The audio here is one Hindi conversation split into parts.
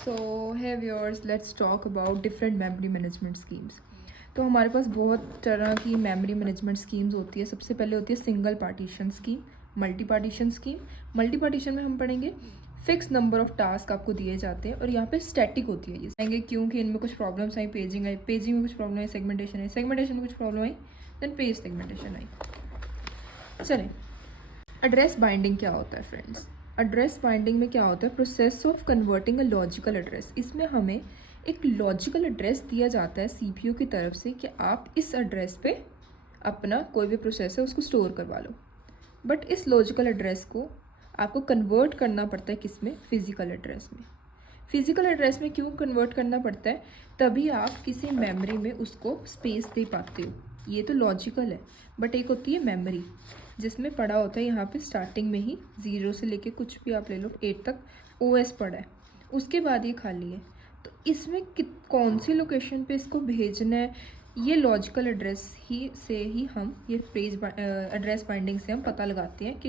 सो है viewers, let's talk about different memory management schemes. तो हमारे पास बहुत तरह की मेमोरी मैनेजमेंट स्कीम्स होती है। सबसे पहले होती है single partition scheme, multi partition scheme. Multi partition में हम पढ़ेंगे फिक्स नंबर ऑफ टास्क आपको दिए जाते हैं और यहाँ पे स्टैटिक होती है ये आएंगे क्योंकि इनमें कुछ प्रॉब्लम्स आई, पेजिंग में कुछ प्रॉब्लम आई, सेगमेंटेशन में कुछ प्रॉब्लम आई, देन पेज सेगमेंटेशन आई। चलें, एड्रेस बाइंडिंग क्या होता है फ्रेंड्स? एड्रेस बाइंडिंग में क्या होता है? Process of converting a logical address. इसमें हमें एक लॉजिकल एड्रेस दिया जाता है सीपीयू की तरफ से कि आप इस एड्रेस पे अपना कोई भी प्रोसेस है उसको स्टोर करवा लो। बट इस लॉजिकल एड्रेस को आपको कन्वर्ट करना पड़ता है किस में? फिजिकल एड्रेस में। फिजिकल एड्रेस में क्यों कन्वर्ट करना पड़ता है? तभी आप किसी मेमोरी में उसको स्पेस दे पाते हो। ये तो लॉजिकल है, बट एक होती है मेमोरी जिसमें पड़ा होता है यहाँ पे स्टार्टिंग में ही 0 से लेके कुछ भी आप ले लो 8 तक ओएस पड़ा है, उसके बाद ये खाली है। तो इसमें कौन सी लोकेशन पे इसको भेजना है, ये लॉजिकल एड्रेस ही हम ये पेज एड्रेस बाइंडिंग से हम पता लगाते हैं कि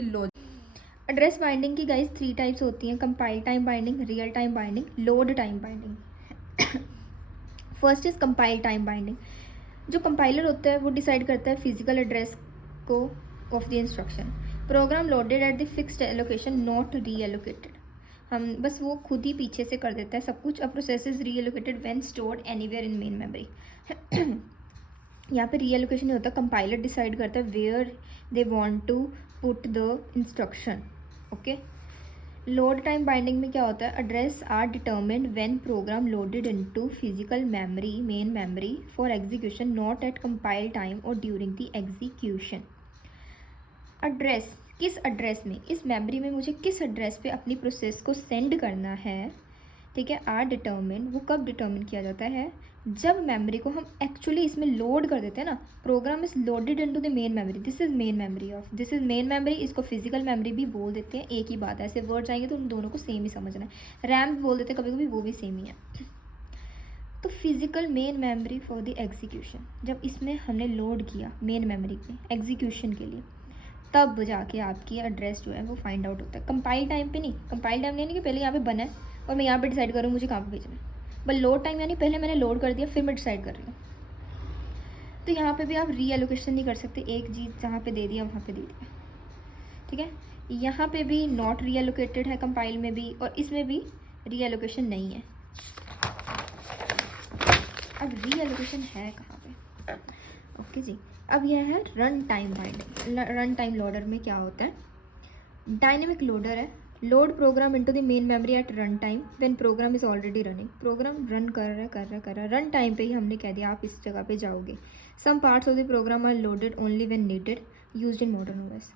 एड्रेस बाइंडिंग की गाइस 3 टाइप्स होती हैं: compile time binding, real time binding, load time binding. First is compile time binding. जो कंपाइलर होता है वो डिसाइड करता है फिजिकल एड्रेस को of the instruction. Program loaded at the fixed allocation not reallocated. हम बस वो खुद ही पीछे से कर देता है सब कुछ। अ प्रोसेस इज री allocated when stored anywhere in main memory. यहाँ पे री एलोकेशन नहीं होता, कंपाइलर डिसाइड करता है where they want to put the instruction. Okay. Load time binding में क्या होता है? Address are determined when program loaded into physical memory, main memory for execution, not at compile time और ड्यूरिंग द एग्जीक्यूशन। एड्रेस, किस एड्रेस में, इस मेमोरी में मुझे किस एड्रेस पे अपनी प्रोसेस को सेंड करना है, ठीक है, आर डिटर्मिन। वो कब डिटर्मिन किया जाता है? जब मेमोरी को हम एक्चुअली इसमें लोड कर देते हैं ना। Program is loaded into the main memory, this is main memory of, this is main memory. इसको फिजिकल मेमोरी भी बोल देते हैं, एक ही बात है। ऐसे वर्ड्स आएंगे तो उन दोनों को सेम ही समझना है। रैम भी बोल देते हैं कभी कभी, वो भी सेम ही है। तो physical main memory for the execution, जब इसमें हमने लोड किया मेन मेमोरी में एग्जीक्यूशन के लिए, तब जाके आपकी एड्रेस जो है वो फाइंड आउट होता है। कंपाइल टाइम पे नहीं। कंपाइल टाइम नहीं कि पहले यहाँ पे बना है और मैं यहाँ पे डिसाइड करूँ मुझे कहाँ पे भेजना है। बट लोड टाइम यानी पहले मैंने लोड कर दिया फिर मैं डिसाइड कर रही हूँ। तो यहाँ पे भी आप री एलोकेशन नहीं कर सकते, एक चीज़ जहाँ पे दे दिया वहाँ पे दे दिया, ठीक है। यहाँ पे भी नॉट री एलोकेटेड है कंपाइल में भी, और इसमें भी री एलोकेशन नहीं है। अब री एलोकेशन है कहाँ पे? ओके जी। अब यह है run time binding. Run time loader में क्या होता है? डायनेमिक लोडर है। Load program into the main memory at run time when program is already running. Program run कर रहा है रन टाइम पे ही हमने कह दिया आप इस जगह पे जाओगे। Some parts of the program are loaded only when needed, used in modern OS.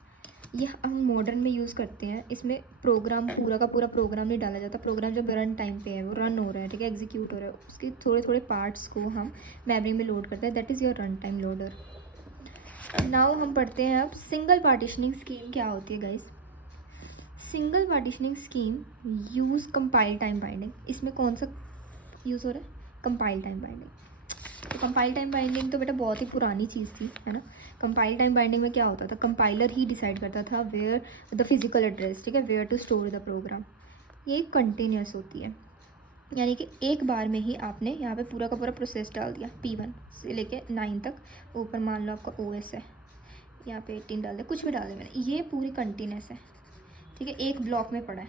यह हम मॉडर्न में यूज़ करते हैं। इसमें प्रोग्राम पूरा का पूरा प्रोग्राम नहीं डाला जाता। प्रोग्राम जब रन टाइम पे है, वो रन हो रहा है, ठीक है, एग्जीक्यूट हो रहा है, उसके थोड़े थोड़े पार्ट्स को हम मेमोरी में लोड करते हैं। That is your run time loader. Now हम पढ़ते हैं अब सिंगल पार्टीशनिंग स्कीम क्या होती है guys. Single partitioning scheme use compile time binding. इसमें कौन सा यूज़ हो रहा है? Compile time binding. तो कंपाइल टाइम बाइंडिंग तो बेटा बहुत ही पुरानी चीज़ थी, है ना। कंपाइल टाइम बाइंडिंग में क्या होता था? कंपाइलर ही डिसाइड करता था वेयर द फिजिकल एड्रेस, ठीक है, where to store the program. ये कंटिन्यूस होती है, यानी कि एक बार में ही आपने यहाँ पे पूरा का पूरा प्रोसेस डाल दिया, P1 से लेके 9 तक। ऊपर मान लो आपका OS है, यहाँ पे 18 डाल दिया, कुछ भी डाल दिया मैंने, ये पूरी कंटिन्यूस है, ठीक है, एक ब्लॉक में पड़ा है।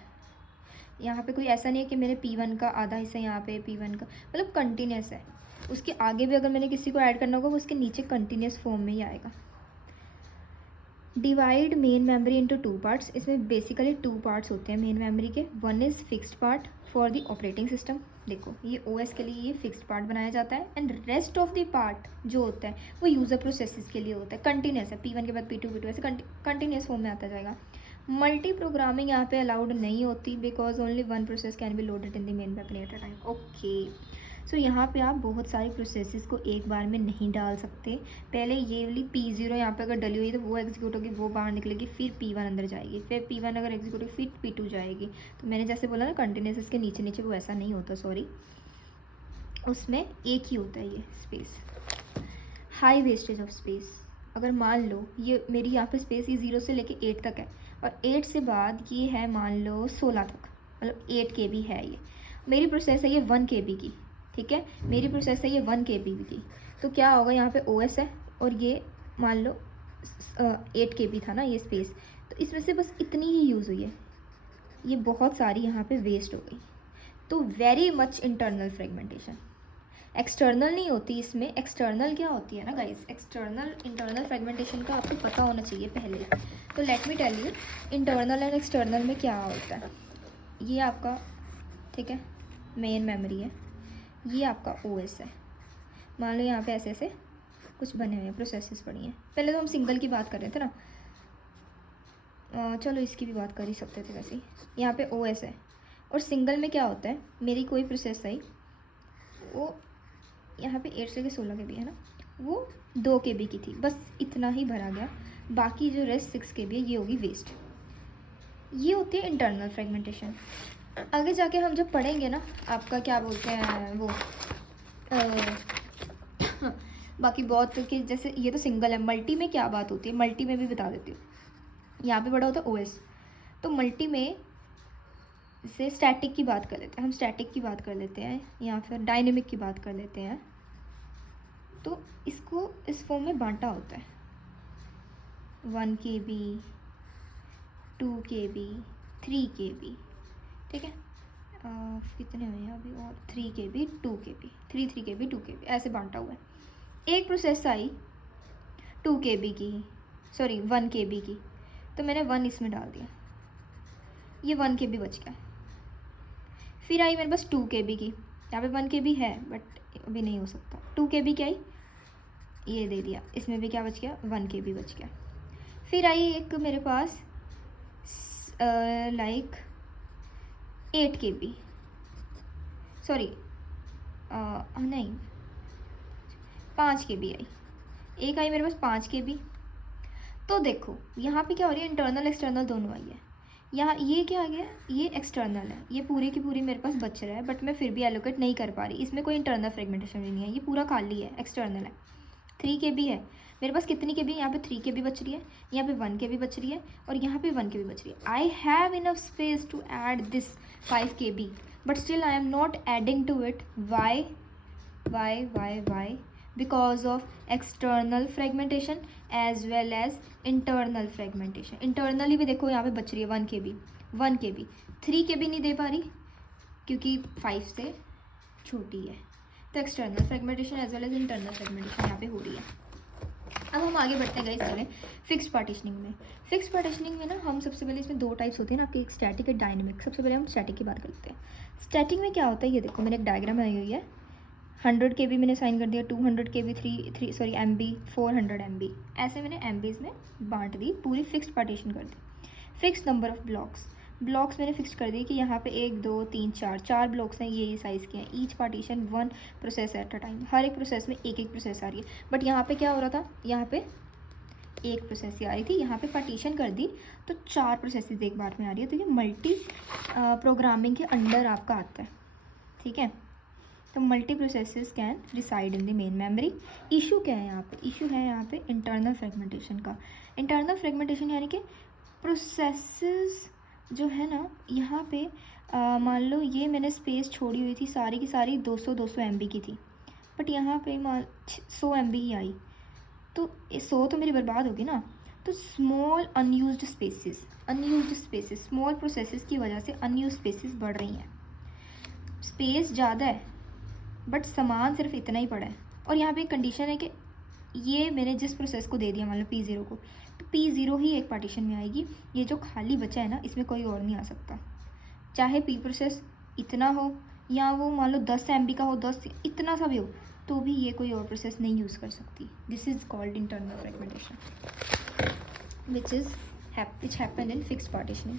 यहाँ पे कोई ऐसा नहीं है कि मेरे P1 का आधा हिस्सा यहाँ पे, P1 का मतलब कंटिन्यूस है। उसके आगे भी अगर मैंने किसी को ऐड करना होगा वो उसके नीचे कंटिन्यूस फॉर्म में ही आएगा। Divide main memory into 2 parts. इसमें बेसिकली 2 पार्ट्स होते हैं मेन मेमोरी के। One is fixed part for the operating system. देखो ये OS के लिए ये फिक्स्ड पार्ट बनाया जाता है, and rest of the part जो होता है वो यूज़र प्रोसेसेस के लिए होता है। कंटिन्यूस है, P1 के बाद P2 ऐसे कंटिन्यूस फॉर्म में आता जाएगा। मल्टी प्रोग्रामिंग यहाँ पे अलाउड नहीं होती because only one process can be loaded in the main memory at a time. Okay. So यहाँ पे आप बहुत सारी प्रोसेसेस को एक बार में नहीं डाल सकते। पहले ये वाली P0 यहाँ पे अगर डली हुई तो वो एग्जीक्यूट होगी, वो बाहर निकलेगी, फिर P1 अंदर जाएगी, फिर P1 अगर एग्जीक्यूट होगी फिर P2 जाएगी। तो मैंने जैसे बोला ना कंटिन्यूस, इसके नीचे नीचे वो ऐसा नहीं होता, सॉरी, उसमें एक ही होता है ये space. High wastage of space. अगर मान लो ये मेरी यहाँ पे स्पेस ये 0 से लेके 8 तक है, और 8 से बाद ये है मान लो 16 तक, मतलब 8 KB है ये, मेरी प्रोसेस है ये 1 KB की, ठीक है, मेरी प्रोसेस है ये 1 KB की, तो क्या होगा यहाँ पे OS है और ये मान लो 8 KB था ना ये स्पेस, तो इसमें से बस इतनी ही यूज़ हुई है, ये बहुत सारी यहाँ पे वेस्ट हो गई। तो very much internal fragmentation, external नहीं होती इसमें। एक्सटर्नल क्या होती है ना गाइस, एक्सटर्नल इंटरनल फ्रेगमेंटेशन का आपको पता होना चाहिए पहले। तो let me tell you internal and external में क्या होता है। ये आपका, ठीक है, मेन मेमोरी है, ये आपका OS है। मान लो यहाँ पे ऐसे ऐसे कुछ बने हुए हैं, प्रोसेसेस पड़ी हैं। पहले तो हम सिंगल की बात कर रहे थे ना, चलो इसकी भी बात कर ही सकते थे वैसे ही। यहाँ पे OS है और सिंगल में क्या होता है, मेरी कोई प्रोसेस आई, वो यहाँ पे 8 से 16 KB है ना, वो 2 KB की थी, बस इतना ही भरा गया, बाकी जो रेस्ट 6 KB है ये होगी वेस्ट। ये होती है इंटरनल फ्रेगमेंटेशन। आगे जाके हम जब पढ़ेंगे ना, आपका क्या बोलते हैं वो बाकी बहुत कि जैसे ये तो सिंगल है, मल्टी में क्या बात होती है, मल्टी में भी बता देती हूँ। यहाँ पे बड़ा होता है OS, तो मल्टी में से स्टैटिक की बात कर लेते हैं, हम स्टैटिक की बात कर लेते हैं या फिर डायनेमिक की बात कर लेते हैं। तो इसको इस फॉर्म में बांटा होता है, 1 KB, 2 KB, 3 KB, ठीक है, कितने हुए हैं अभी और 3 KB, 2 KB, 3 KB, 2 KB, ऐसे बांटा हुआ है। एक प्रोसेस आई 2 KB की, सॉरी 1 KB की, तो मैंने 1 इसमें डाल दिया, ये 1 KB बच गया। फिर आई मेरे पास 2 KB की, यहाँ पे 1 KB है बट अभी नहीं हो सकता, 2 KB की आई, ये दे दिया, इसमें भी क्या बच गया, 1 KB बच गया। फिर आई एक मेरे पास लाइक 8 KB, सॉरी नहीं 5 KB आई, एक आई मेरे पास 5 KB। तो देखो यहाँ पे क्या हो रही है, इंटरनल एक्सटर्नल दोनों आई है। यहाँ ये क्या आ गया, ये एक्सटर्नल है, ये पूरी की पूरी मेरे पास बच रहा है, बट मैं फिर भी एलोकेट नहीं कर पा रही, इसमें कोई इंटरनल फ्रेगमेंटेशन नहीं है, ये पूरा खाली है, एक्सटर्नल है। 3 KB है मेरे पास, कितनी KB, यहाँ पे 3 KB बच रही है, यहाँ पे 1 KB बच रही है और यहाँ पे 1 KB बच रही है। I have enough space to add this 5 KB, but still I am not adding to it. Why because of external fragmentation as well as internal fragmentation। internally भी देखो यहाँ पे बच रही है 1 KB, 3 KB नहीं दे पा रही क्योंकि 5 से छोटी है, तो external fragmentation as well as internal fragmentation यहाँ पे हो रही है। अब हम आगे बढ़ते हैं गाइस, चलें फिक्स्ड पार्टीशनिंग में। फिक्स्ड पार्टीशनिंग में ना हम सबसे पहले इसमें 2 टाइप्स होते हैं ना आपकी, एक स्टैटिक एक डायनेमिक। सबसे पहले हम स्टैटिक की बात करते हैं। स्टैटिक में क्या होता है, ये देखो मैंने एक डायग्राम आई हुई है, 100 KB मैंने साइन कर दिया, 200 KB, 3 MB, 400 MB, ऐसे मैंने MBs में बांट दी, पूरी फिक्स्ड पार्टीशन कर दी। फिक्स्ड नंबर ऑफ ब्लॉक्स मैंने फिक्स कर दिए कि यहाँ पे 1 2 3 4 ब्लॉक्स हैं, ये साइज़ के हैं। Each partition 1 process at a time, हर एक प्रोसेस में एक प्रोसेस आ रही है। बट यहाँ पे क्या हो रहा था, यहाँ पे एक प्रोसेस ही आ रही थी, यहाँ पे पार्टीशन कर दी तो 4 प्रोसेसेस एक बार में आ रही है। तो ये मल्टी प्रोग्रामिंग के अंडर आपका आता है, ठीक है। तो multi processes can reside in the main memory. Issue क्या है यहाँ पे, इशू है यहाँ पे इंटरनल फ्रेगमेंटेशन का। इंटरनल फ्रेगमेंटेशन यानी कि प्रोसेसेस जो है ना, यहाँ पे मान लो ये मैंने स्पेस छोड़ी हुई थी सारी की सारी 200 MB की थी, बट यहाँ पे मान 100 MB ही आई, तो 100 तो मेरी बर्बाद होगी ना। तो small unused spaces small processes की वजह से अनयूज्ड स्पेसेस बढ़ रही हैं। स्पेस ज़्यादा है बट सामान सिर्फ इतना ही पड़ा है। और यहाँ पे एक कंडीशन है कि ये मैंने जिस प्रोसेस को दे दिया मान लो P0 को, तो P0 ही एक पार्टीशन में आएगी। ये जो खाली बचा है ना, इसमें कोई और नहीं आ सकता, चाहे P प्रोसेस इतना हो या वो मान लो 10 MB का हो, 10 इतना सा भी हो, तो भी ये कोई और प्रोसेस नहीं यूज़ कर सकती। This is called internal fragmentation which happen in fixed partitioning.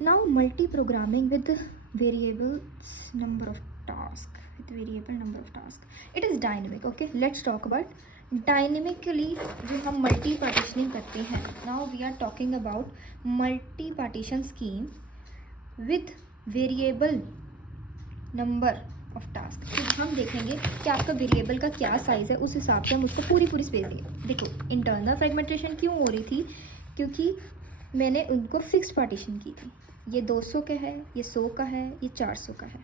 Now multi-programming with variable number of tasks. It is dynamic. Okay, let's talk about dynamically जो हम multi partitioning करते हैं. Now we are talking about multi partition scheme with variable number of task। तो हम देखेंगे कि आपका वेरिएबल का क्या साइज़ है, उस हिसाब से हम उसको पूरी स्पेस देंगे। देखो इंटरनल फ्रेगमेंटेशन क्यों हो रही थी, क्योंकि मैंने उनको फिक्स्ड पार्टीशन की थी। ये 200 का है, ये 100 का है, ये 400 का है,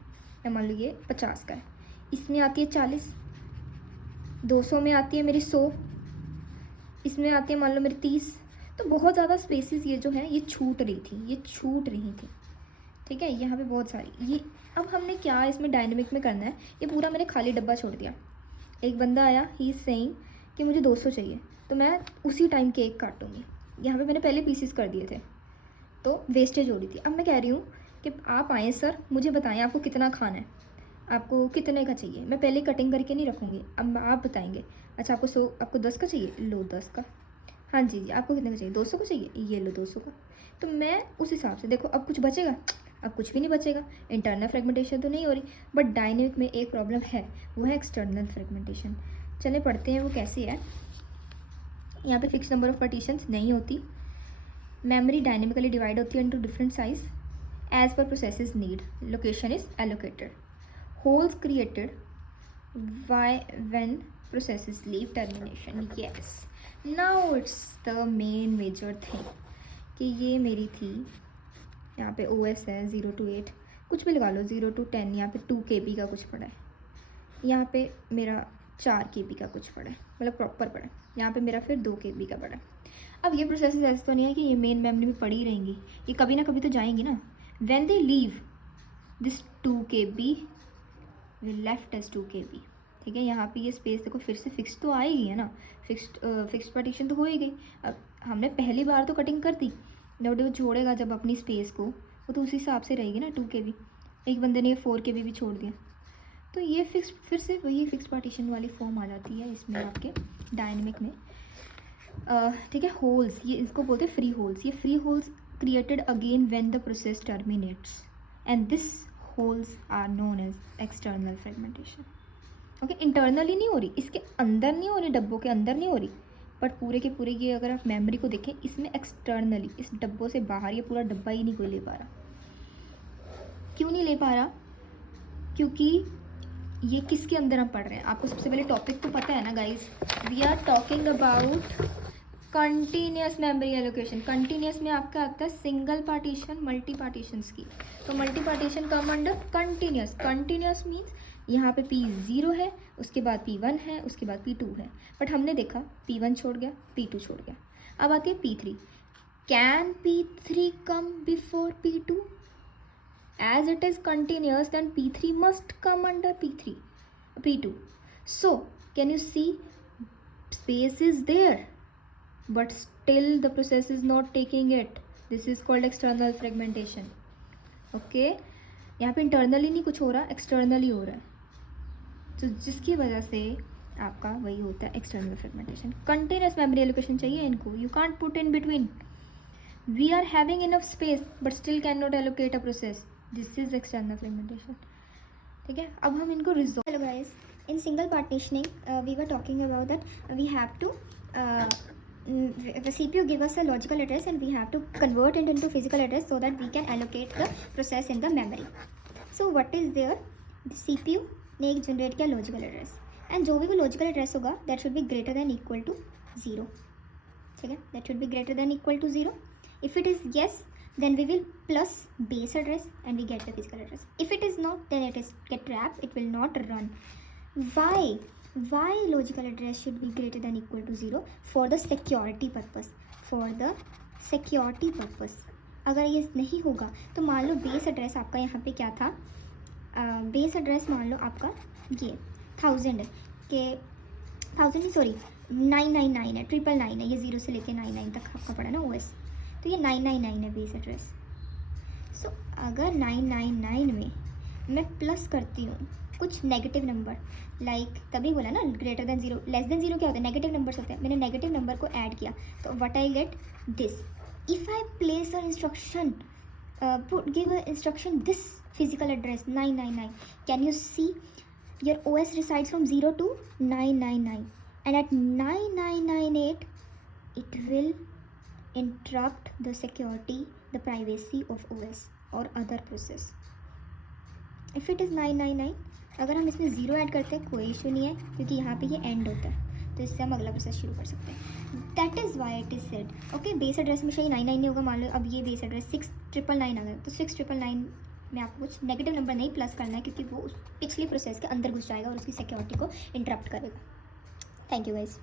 या मान लो ये 50 का है। इसमें आती है 40, 200 में आती है मेरी 100, इसमें आती है मान लो मेरी 30। तो बहुत ज़्यादा स्पेसेस ये जो है ये छूट रही थी, ठीक है। यहाँ पे बहुत सारी ये, अब हमने क्या इसमें डायनेमिक में करना है, ये पूरा मैंने खाली डब्बा छोड़ दिया। एक बंदा आया, ही इज़ सेइंग कि मुझे 200 चाहिए, तो मैं उसी टाइम केक काटूंगी। यहाँ पे मैंने पहले पीसेस कर दिए थे तो वेस्टेज हो रही थी। अब मैं कह रही हूँ कि आप आएँ सर, मुझे बताएं आपको कितना खाना है, आपको कितने का चाहिए। मैं पहले कटिंग करके नहीं रखूँगी, अब आप बताएंगे अच्छा आपको 10 का चाहिए, लो 10 का। हाँ जी आपको कितने का चाहिए, 200 का चाहिए, ये लो 200 का। तो मैं उस हिसाब से, देखो अब कुछ बचेगा, अब कुछ भी नहीं बचेगा। इंटरनल फ्रेगमेंटेशन तो नहीं हो रही, बट डायनेमिक में एक प्रॉब्लम है, वो है एक्सटर्नल फ्रेगमेंटेशन। चले पढ़ते हैं वो कैसी है। यहाँ पे फिक्स नंबर ऑफ पार्टीशंस नहीं होती। मेमोरी डायनेमिकली डिवाइड होती है into different size as per processes need. Location is allocated. Holes created when processes leave termination. Yes, now it's the main major thing कि ये मेरी थी, यहाँ पे OS है 0 to 8, कुछ भी लगा लो, 0 to 10, यहाँ पे 2 KB का कुछ पड़ा है, यहाँ पे मेरा 4 KB का कुछ पड़ा है, मतलब प्रॉपर पड़ा है, यहाँ पे मेरा फिर 2 KB का पड़ा है। अब ये प्रोसेसेस ऐसे तो नहीं है कि ये मेन मेमोरी में पड़ी रहेंगी, ये कभी ना कभी तो जाएंगी ना। when they leave this 2 KB will left as 2 KB, ठीक है। यहाँ पे ये स्पेस देखो फिर से फिक्स तो आएगी है ना, फिक्स्ड पार्टीशन तो हो ही गई। अब हमने पहली बार तो कटिंग कर दी, जब वो छोड़ेगा जब अपनी स्पेस को, वो तो उसी हिसाब से रहेगी ना 2 KB। एक बंदे ने 4 KB भी छोड़ दिया, तो ये फिक्स फिर से वही फिक्स पार्टीशन वाली फॉर्म आ जाती है इसमें आपके डायनेमिक में, ठीक है। होल्स, ये इसको बोलते हैं फ्री होल्स। ये free holes created again when the process terminates, and this holes are known as external fragmentation. Okay, internally नहीं हो रही, इसके अंदर नहीं हो रही, डब्बों के अंदर नहीं हो रही, बट पूरे के पूरे ये अगर आप मेमोरी को देखें, इसमें एक्सटर्नली, इस डब्बों से बाहर, ये पूरा डब्बा ही नहीं कोई ले पा रहा। क्यों नहीं ले पा रहा? क्योंकि ये किसके अंदर हम पढ़ रहे हैं, आपको सबसे पहले टॉपिक तो पता है ना guys, we are talking about continuous memory allocation. Continuous में आपका आता है सिंगल पार्टीशन, मल्टी पार्टीशन की। तो multi partition come under continuous. Continuous means यहाँ पे P0 है, उसके बाद P1 है, उसके बाद P2 है, बट हमने देखा P1 छोड़ गया, P2 छोड़ गया। अब आती है P3। Can P3 come before P2? As it is continuous, then P3 must come under P2. So can you see, space is there but still the process is not taking it. This is called external fragmentation. Okay, यहाँ पे इंटरनली नहीं कुछ हो रहा, एक्सटर्नली हो रहा है, तो जिसकी वजह से आपका वही होता है external fragmentation. Continuous memory allocation चाहिए इनको, you can't put in between. We are having enough space but still can not allocate a process, this is external fragmentation, ठीक है। अब हम इनको resolve. Hello guys, in single partitioning we were talking about that we have to the CPU give us a logical address and we have to convert it into physical address so that we can allocate the process in the memory. So what is there, the CPU ने एक जनरेट किया लॉजिकल एड्रेस, एंड जो भी वो लॉजिकल एड्रेस होगा that should be greater than equal to 0, ठीक है। That should be greater than equal to 0. If it is yes, then we will plus base address and we get the physical address. If it is not, then it is get trapped, it will not run. Why logical address should be greater than equal to 0? For the security purpose. For the security purpose. अगर ये नहीं होगा तो मान लो बेस एड्रेस आपका यहाँ पे क्या था, बेस एड्रेस मान लो आपका ये 1000 है, कि 1000 नहीं सॉरी 999 है, 999 है, ये 0 से लेके 99 तक आपका पड़ा ना OS, तो ये 999 है बेस एड्रेस। सो अगर 999 में मैं प्लस करती हूँ कुछ नेगेटिव नंबर, लाइक तभी बोला ना ग्रेटर देन 0, लेस देन 0 क्या होता है, नेगेटिव नंबर्स होते हैं, मैंने नेगेटिव नंबर को ऐड किया तो what I get this. If I place a instruction, give a instruction this physical address 999, can you see your OS resides from 0 to 999 and at 9998 it will interrupt the security, the privacy of OS or other process. If it is 999, अगर हम इसमें 0 ऐड करते हैं कोई इशू नहीं है, क्योंकि यहाँ पे ये एंड होता है, तो इससे हम अगला प्रोसेस शुरू कर सकते हैं। That is why it is said. Okay, base address में शायद 99 नहीं होगा, मान लो अब ये बेस एड्रेस 699 आ गया, तो 699 में आपको कुछ नेगेटिव नंबर नहीं प्लस करना है, क्योंकि वो उस पिछली प्रोसेस के अंदर घुस जाएगा और उसकी सिक्योरिटी को इंटरप्ट करेगा। Thank you guys.